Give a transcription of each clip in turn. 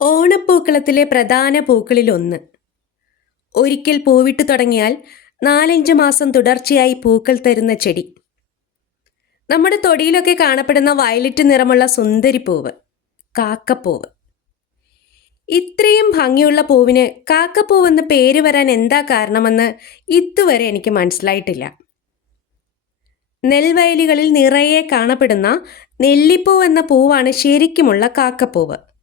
ഓണപ്പൂക്കളത്തിലെ പ്രധാന പൂക്കളിലൊന്ന്. ഒരിക്കൽ പൂവിട്ടു തുടങ്ങിയാൽ നാലഞ്ച് മാസം തുടർച്ചയായി പൂക്കൾ തരുന്ന ചെടി. നമ്മുടെ തൊടിയിലൊക്കെ കാണപ്പെടുന്ന വയലറ്റ് നിറമുള്ള സുന്ദരി പൂവ് കാക്കപ്പൂവ്. ഇത്രയും ഭംഗിയുള്ള പൂവിന് കാക്കപ്പൂവെന്ന് പേര് വരാൻ എന്താ കാരണമെന്ന് ഇതുവരെ എനിക്ക് മനസ്സിലായിട്ടില്ല. നെൽവയലുകളിൽ നിറയെ കാണപ്പെടുന്ന നെല്ലിപ്പൂവ് എന്ന പൂവാണ് ശരിക്കുമുള്ള കാക്കപ്പൂവ്.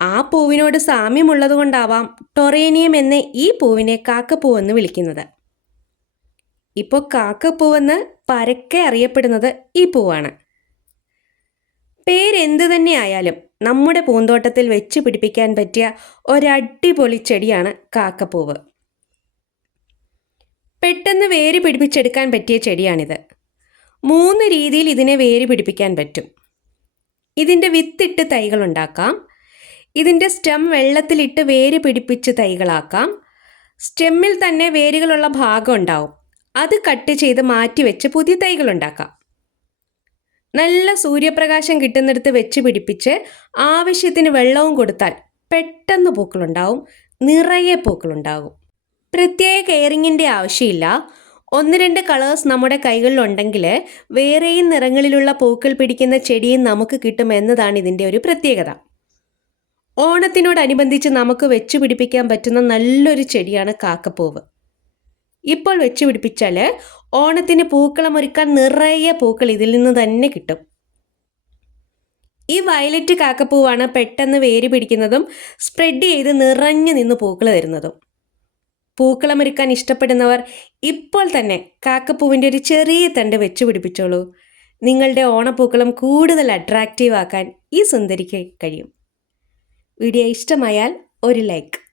ആ പൂവിനോട് സാമ്യമുള്ളതുകൊണ്ടാവാം ടൊറേനിയം എന്ന് ഈ പൂവിനെ കാക്കപ്പൂവെന്ന് വിളിക്കുന്നത്. ഇപ്പോൾ കാക്കപ്പൂവെന്ന് പരക്കെ അറിയപ്പെടുന്നത് ഈ പൂവാണ്. പേരെന്ത് തന്നെ ആയാലും നമ്മുടെ പൂന്തോട്ടത്തിൽ വെച്ച് പിടിപ്പിക്കാൻ പറ്റിയ ഒരടിപൊളി ചെടിയാണ് കാക്കപ്പൂവ്. പെട്ടെന്ന് വേര് പിടിപ്പിച്ചെടുക്കാൻ പറ്റിയ ചെടിയാണിത്. മൂന്ന് രീതിയിൽ ഇതിനെ വേര് പിടിപ്പിക്കാൻ പറ്റും. ഇതിന്റെ വിത്തിട്ട് തൈകൾ ഉണ്ടാക്കാം. ഇതിന്റെ സ്റ്റെം വെള്ളത്തിലിട്ട് വേര് പിടിപ്പിച്ച് തൈകളാക്കാം. സ്റ്റെമ്മിൽ തന്നെ വേരുകളുള്ള ഭാഗം ഉണ്ടാവും. അത് കട്ട് ചെയ്ത് മാറ്റി വെച്ച് പുതിയ തൈകൾ ഉണ്ടാക്കാം. നല്ല സൂര്യപ്രകാശം കിട്ടുന്നിടത്ത് വെച്ച് പിടിപ്പിച്ച് ആവശ്യത്തിന് വെള്ളവും കൊടുത്താൽ പെട്ടെന്ന് പൂക്കളുണ്ടാവും നിറയെ പൂക്കളുണ്ടാകും പ്രത്യേക കെയറിങ്ങിന്റെ ആവശ്യമില്ല. ഒന്ന് രണ്ട് കളേഴ്സ് നമ്മുടെ കൈകളിലുണ്ടെങ്കിൽ വേറെയും നിറങ്ങളിലുള്ള പൂക്കൾ പിടിക്കുന്ന ചെടിയും നമുക്ക് കിട്ടും എന്നതാണ് ഇതിന്റെ ഒരു പ്രത്യേകത. ഓണത്തിനോടനുബന്ധിച്ച് നമുക്ക് വെച്ച് പിടിപ്പിക്കാൻ പറ്റുന്ന നല്ലൊരു ചെടിയാണ് കാക്കപ്പൂവ്. ഇപ്പോൾ വെച്ച് പിടിപ്പിച്ചാൽ ഓണത്തിന് പൂക്കളം ഒരുക്കാൻ നിറയെ പൂക്കൾ ഇതിൽ നിന്ന് തന്നെ കിട്ടും. ഈ വയലറ്റ് കാക്കപ്പൂവാണ് പെട്ടെന്ന് വേര് പിടിക്കുന്നതും സ്പ്രെഡ് ചെയ്ത് നിറഞ്ഞു നിന്ന് പൂക്കൾ തരുന്നതും. പൂക്കളമൊരുക്കാൻ ഇഷ്ടപ്പെടുന്നവർ ഇപ്പോൾ തന്നെ കാക്കപ്പൂവിന്റെ ഒരു ചെറിയ തണ്ട് വെച്ച് പിടിപ്പിച്ചോളൂ. നിങ്ങളുടെ ഓണപ്പൂക്കളം കൂടുതൽ അട്രാക്റ്റീവ് ആക്കാൻ ഈ സുന്ദരിക്ക് കഴിയും. വീഡിയോ ഇഷ്ടമായാൽ ഒരു ലൈക്ക്.